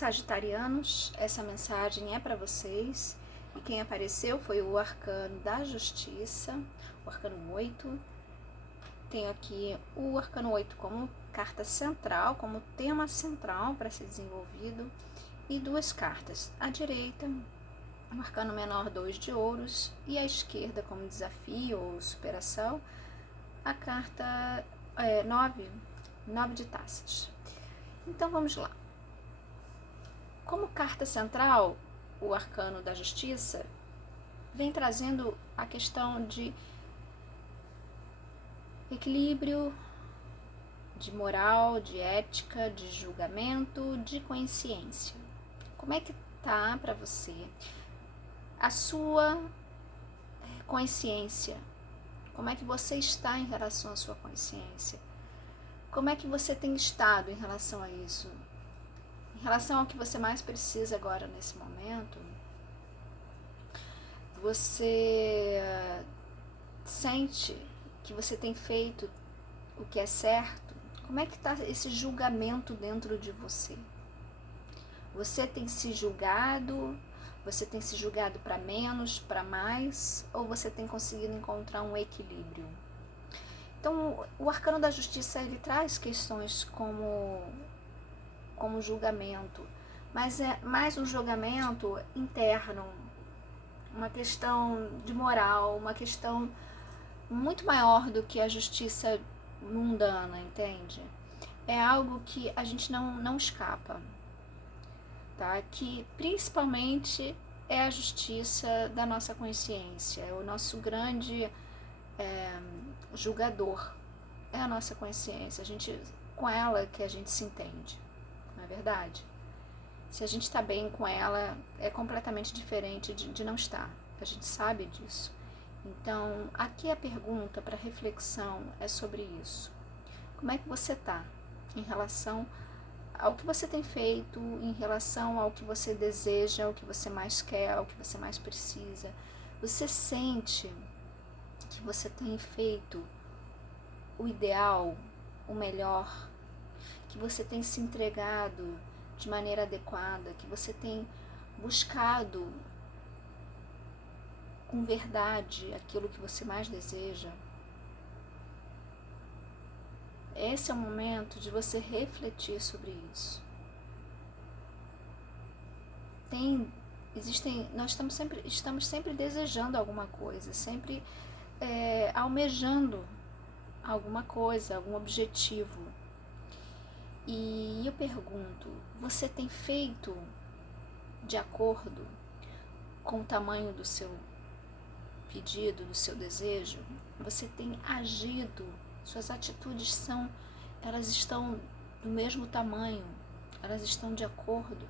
Sagitarianos, essa mensagem é para vocês. E quem apareceu foi o Arcano da Justiça, o Arcano 8. Tenho aqui o Arcano 8 como carta central, como tema central para ser desenvolvido. E duas cartas, à direita, o Arcano Menor 2 de Ouros, e à esquerda como desafio ou superação, a carta 9 de Taças. Então vamos lá. Como carta central, o Arcano da Justiça vem trazendo a questão de equilíbrio, de moral, de ética, de julgamento, de consciência. Como é que tá para você a sua consciência? Como é que você está em relação à sua consciência? Como é que você tem estado em relação a isso? Em relação ao que você mais precisa agora nesse momento, você sente que você tem feito o que é certo? Como é que está esse julgamento dentro de você? Você tem se julgado? Você tem se julgado para menos, para mais? Ou você tem conseguido encontrar um equilíbrio? Então, o Arcano da Justiça, ele traz questões como julgamento, mas é mais um julgamento interno, uma questão de moral, uma questão muito maior do que a justiça mundana, entende? É algo que a gente não escapa, tá? Que principalmente é a justiça da nossa consciência, é o nosso grande julgador, é a nossa consciência, com ela que a gente se entende, não é verdade? Se a gente está bem com ela, é completamente diferente de não estar. A gente sabe disso. Então, aqui a pergunta para reflexão é sobre isso. Como é que você está em relação ao que você tem feito, em relação ao que você deseja, ao que você mais quer, ao que você mais precisa? Você sente que você tem feito o ideal, o melhor, que você tem se entregado de maneira adequada, que você tem buscado com verdade aquilo que você mais deseja? Esse é o momento de você refletir sobre isso. Nós estamos sempre desejando alguma coisa, sempre almejando alguma coisa, algum objetivo. E eu pergunto, você tem feito de acordo com o tamanho do seu pedido, do seu desejo? Você tem agido, suas atitudes elas estão do mesmo tamanho, elas estão de acordo?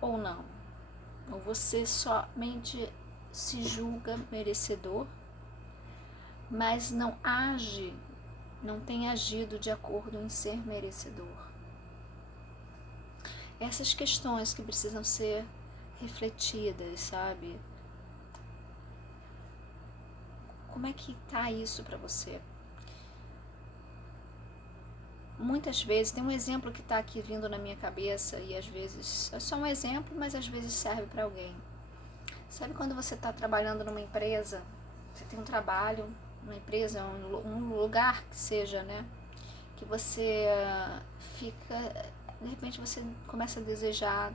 Ou não? Ou você somente se julga merecedor, mas não tem agido de acordo em ser merecedor? Essas questões que precisam ser refletidas, sabe? Como é que tá isso para você? Muitas vezes, tem um exemplo que está aqui vindo na minha cabeça e às vezes, é só um exemplo, mas às vezes serve para alguém. Sabe quando você está trabalhando numa empresa, você tem um trabalho, uma empresa, um lugar que seja, né? Que você de repente você começa a desejar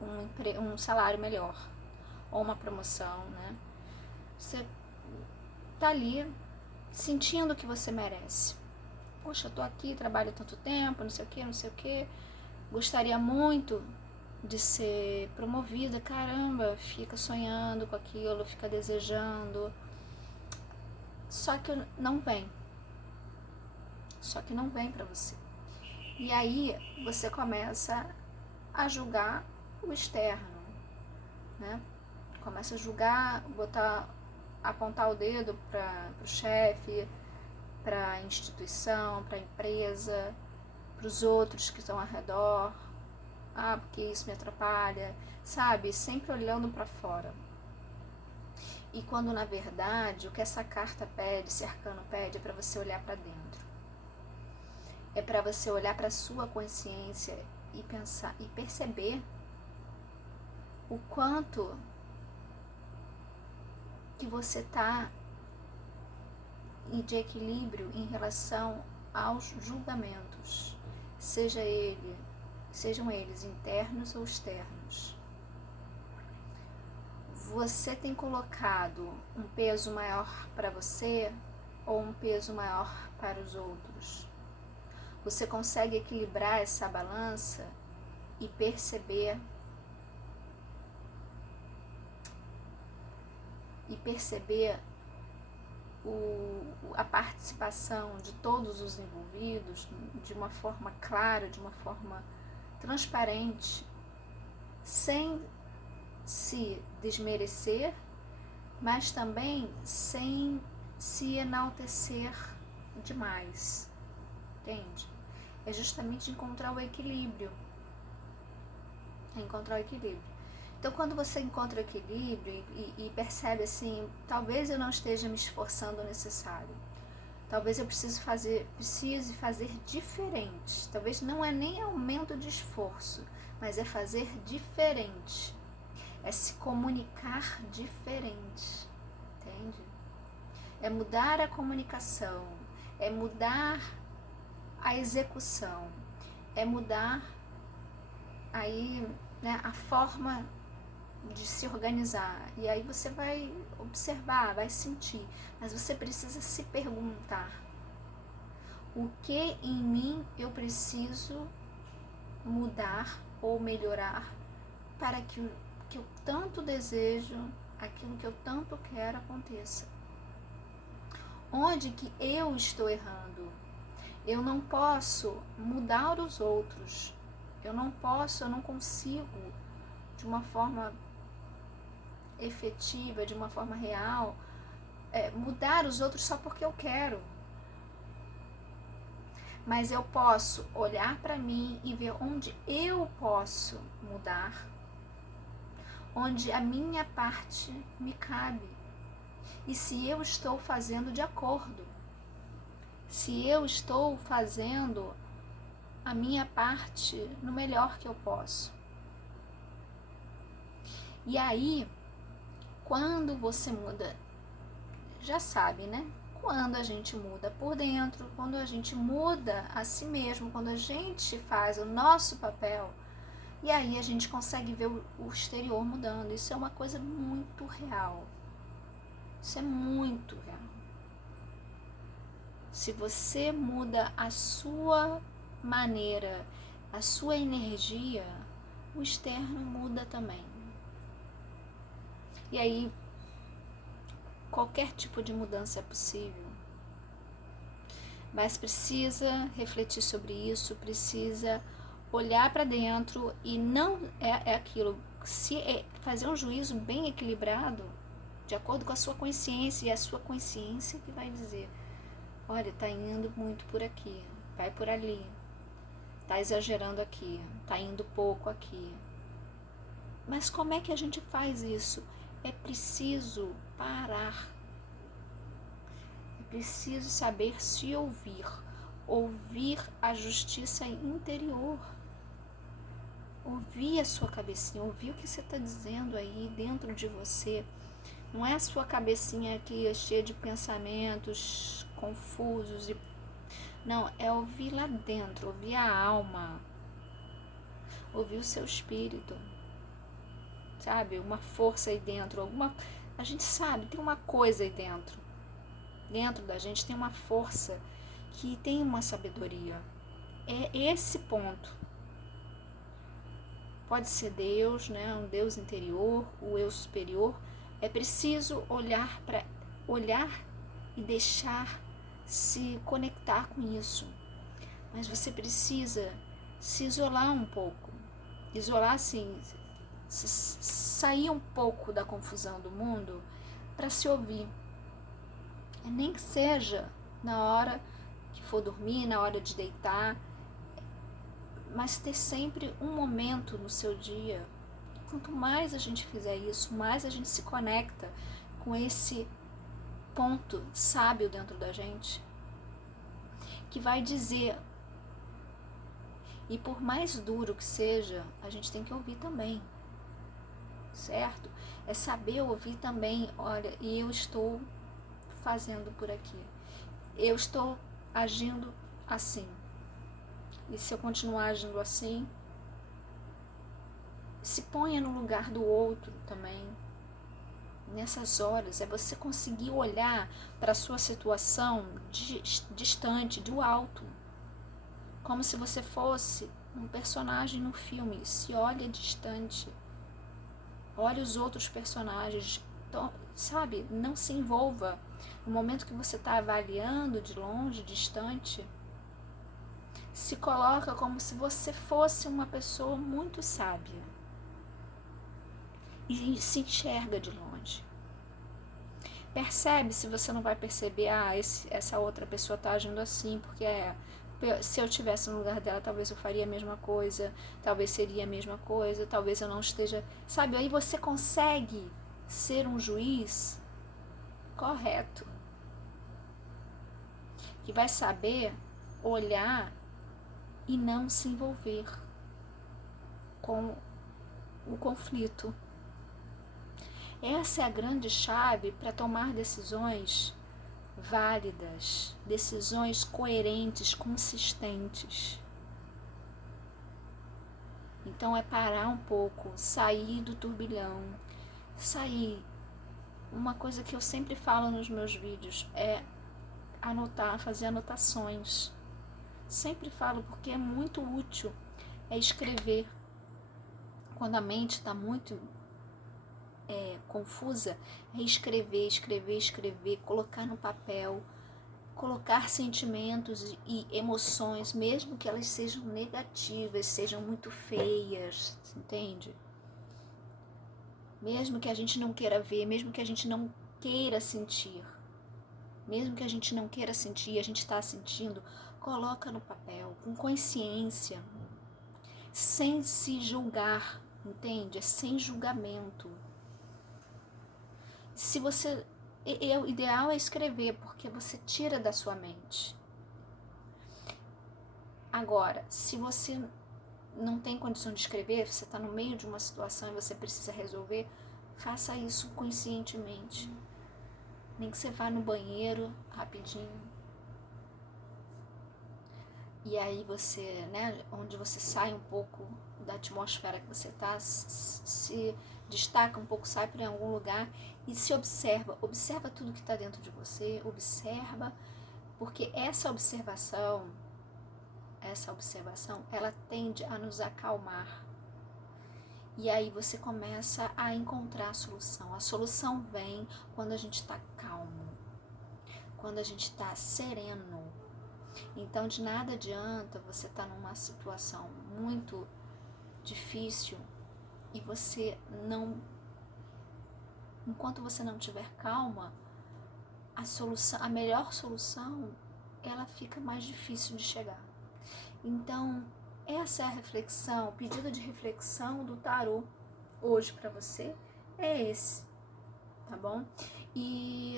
um salário melhor, ou uma promoção, né? Você tá ali sentindo que você merece. Poxa, eu tô aqui, trabalho tanto tempo, não sei o que, gostaria muito de ser promovida, caramba, fica sonhando com aquilo, fica desejando, só que não vem para você. E aí você começa a julgar o externo, né? Começa a julgar, apontar o dedo para o chefe, para a instituição, para a empresa, para os outros que estão ao redor. Porque isso me atrapalha, sabe? Sempre olhando para fora. E quando na verdade o que essa carta pede, esse arcano pede, é para você olhar para dentro. É para você olhar para a sua consciência e pensar e perceber o quanto que você está de equilíbrio em relação aos julgamentos, sejam eles internos ou externos. Você tem colocado um peso maior para você ou um peso maior para os outros? Você consegue equilibrar essa balança e perceber a participação de todos os envolvidos de uma forma clara, de uma forma transparente, sem se desmerecer, mas também sem se enaltecer demais, entende? É justamente encontrar o equilíbrio. Então, quando você encontra o equilíbrio e percebe assim, talvez eu não esteja me esforçando o necessário, talvez eu precise fazer diferente, talvez não é nem aumento de esforço, mas é fazer diferente, é se comunicar diferente, entende? É mudar a comunicação, é mudar a execução, é mudar aí, né, a forma de se organizar. E aí você vai observar, vai sentir, mas você precisa se perguntar: o que em mim eu preciso mudar ou melhorar para que o que eu tanto desejo, aquilo que eu tanto quero aconteça? Onde que eu estou errando? Eu não posso mudar os outros. Eu não consigo, de uma forma efetiva, de uma forma real, mudar os outros só porque eu quero. Mas eu posso olhar para mim e ver onde eu posso mudar, onde a minha parte me cabe. E se eu estou fazendo de acordo, se eu estou fazendo a minha parte no melhor que eu posso. E aí, quando você muda, já sabe, né? Quando a gente muda por dentro, quando a gente muda a si mesmo, quando a gente faz o nosso papel, e aí a gente consegue ver o exterior mudando. Isso é uma coisa muito real. Isso é muito real. Se você muda a sua maneira, a sua energia, o externo muda também. E aí, qualquer tipo de mudança é possível, mas precisa refletir sobre isso, precisa olhar para dentro e não é aquilo, fazer um juízo bem equilibrado, de acordo com a sua consciência, e a sua consciência que vai dizer: olha, tá indo muito por aqui, vai por ali, tá exagerando aqui, tá indo pouco aqui. Mas como é que a gente faz isso? É preciso parar. É preciso saber se ouvir. Ouvir a justiça interior. Ouvir a sua cabecinha. Ouvir o que você está dizendo aí dentro de você. Não é a sua cabecinha que é cheia de pensamentos confusos. Não, é ouvir lá dentro. Ouvir a alma. Ouvir o seu espírito. Sabe, uma força aí dentro, a gente sabe, tem uma coisa aí dentro da gente tem uma força que tem uma sabedoria, é esse ponto, pode ser Deus, né, um Deus interior, o eu superior, é preciso olhar e deixar se conectar com isso, mas você precisa se isolar um pouco, isolar assim, sair um pouco da confusão do mundo para se ouvir. Nem que seja na hora que for dormir, na hora de deitar, mas ter sempre um momento no seu dia. Quanto mais a gente fizer isso, mais a gente se conecta com esse ponto sábio dentro da gente, que vai dizer E por mais duro que seja, a gente tem que ouvir também, certo? É saber ouvir também, olha, e eu estou fazendo por aqui. Eu estou agindo assim. E se eu continuar agindo assim, se ponha no lugar do outro também. Nessas horas é você conseguir olhar para a sua situação distante, do alto. Como se você fosse um personagem no filme. Se olha distante. Olhe os outros personagens. Sabe? Não se envolva. No momento que você está avaliando de longe, distante, se coloca como se você fosse uma pessoa muito sábia. E se enxerga de longe. Percebe se você não vai perceber, essa outra pessoa está agindo assim, porque se eu estivesse no lugar dela, talvez eu faria a mesma coisa, talvez seria a mesma coisa, talvez eu não esteja... Sabe, aí você consegue ser um juiz correto, que vai saber olhar e não se envolver com o conflito. Essa é a grande chave para tomar decisões válidas, decisões coerentes, consistentes. Então é parar um pouco, sair do turbilhão, sair. Uma coisa que eu sempre falo nos meus vídeos é anotar, fazer anotações. Sempre falo porque é muito útil, é escrever. Quando a mente está muito confusa, é escrever, colocar no papel, colocar sentimentos e emoções, mesmo que elas sejam negativas, sejam muito feias, entende? Mesmo que a gente não queira ver, mesmo que a gente não queira sentir, mesmo que a gente não queira sentir, a gente está sentindo, coloca no papel, com consciência, sem se julgar, entende? É sem julgamento. Se você... O ideal é escrever, porque você tira da sua mente. Agora, se você não tem condição de escrever, você está no meio de uma situação e você precisa resolver, faça isso conscientemente. Nem que você vá no banheiro rapidinho. E aí você, onde você sai um pouco da atmosfera que você está, se destaca um pouco, sai para algum lugar e se observa. Observa tudo que está dentro de você, observa, porque essa observação, ela tende a nos acalmar. E aí você começa a encontrar a solução. A solução vem quando a gente está calmo, quando a gente está sereno. Então de nada adianta você estar numa situação muito difícil e você não... Enquanto você não tiver calma, a melhor solução, ela fica mais difícil de chegar. Então, essa é a reflexão, o pedido de reflexão do tarô hoje para você é esse, tá bom? E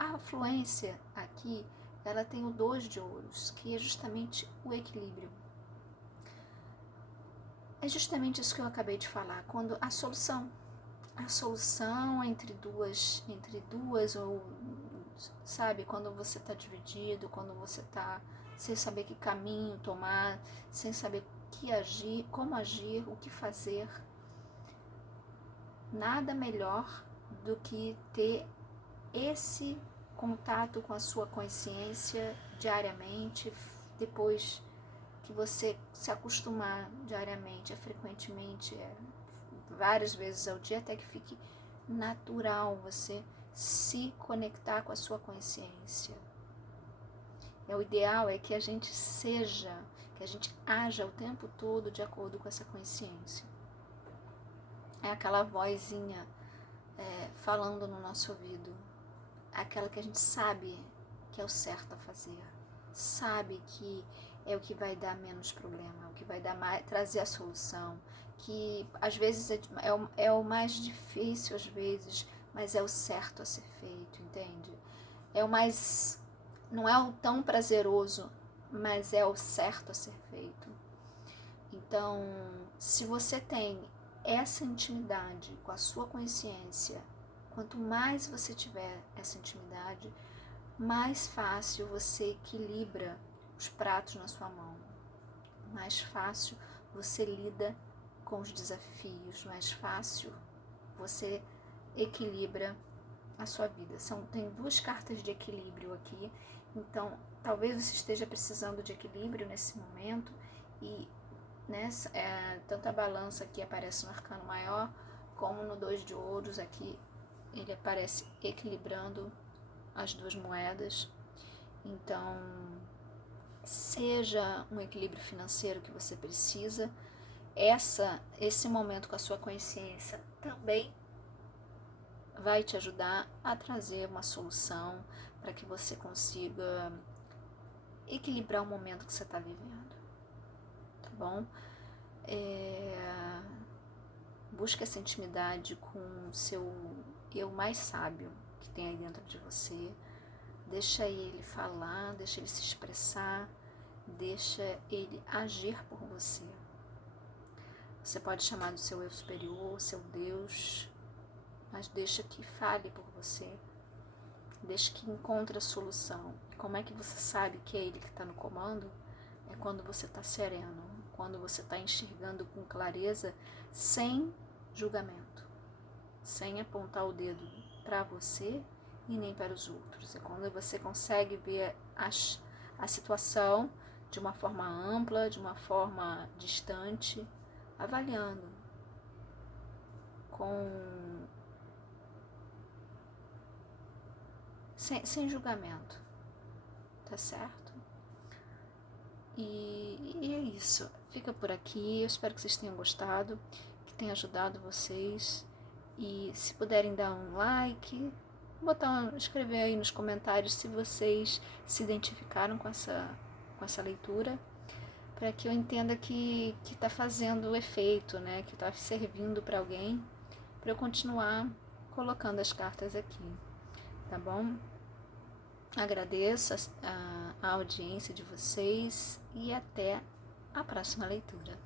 a afluência aqui, ela tem o 2 de ouros, que é justamente o equilíbrio. É justamente isso que eu acabei de falar, quando a solução entre duas, ou, sabe, quando você está dividido, quando você está sem saber que caminho tomar, sem saber como agir, o que fazer. Nada melhor do que ter esse contato com a sua consciência diariamente, depois que você se acostumar diariamente, frequentemente, várias vezes ao dia, até que fique natural você se conectar com a sua consciência. O ideal é que a gente que a gente haja o tempo todo de acordo com essa consciência. É aquela vozinha falando no nosso ouvido, aquela que a gente sabe que é o certo a fazer, sabe que é o que vai dar menos problema, o que vai trazer a solução, que às vezes é o mais difícil, às vezes, mas é o certo a ser feito, entende? Não é o tão prazeroso, mas é o certo a ser feito. Então, se você tem essa intimidade com a sua consciência, quanto mais você tiver essa intimidade, mais fácil você equilibra os pratos na sua mão, mais fácil você lida com os desafios, mais fácil você equilibra a sua vida. Tem 2 cartas de equilíbrio aqui, então talvez você esteja precisando de equilíbrio nesse momento, e né, tanto a balança aqui aparece no arcano maior, como no 2 de ouros aqui, ele aparece equilibrando as 2 moedas. Então, seja um equilíbrio financeiro que você precisa, esse momento com a sua consciência também vai te ajudar a trazer uma solução para que você consiga equilibrar o momento que você está vivendo, tá bom? Busca essa intimidade com o seu eu mais sábio que tem aí dentro de você. Deixa ele falar, deixa ele se expressar, deixa ele agir por você. Você pode chamar de seu eu superior, seu Deus, mas deixa que fale por você, deixa que encontre a solução. E como é que você sabe que é ele que está no comando? É quando você está sereno, quando você está enxergando com clareza, sem julgamento, sem apontar o dedo para você e nem para os outros. É quando você consegue ver a situação de uma forma ampla, de uma forma distante, avaliando sem julgamento, tá certo? E é isso, fica por aqui. Eu espero que vocês tenham gostado, que tenha ajudado vocês, e se puderem dar um like, escrever aí nos comentários se vocês se identificaram com essa leitura, para que eu entenda que está fazendo efeito, né? Que está servindo para alguém, para eu continuar colocando as cartas aqui, tá bom? Agradeço a audiência de vocês e até a próxima leitura.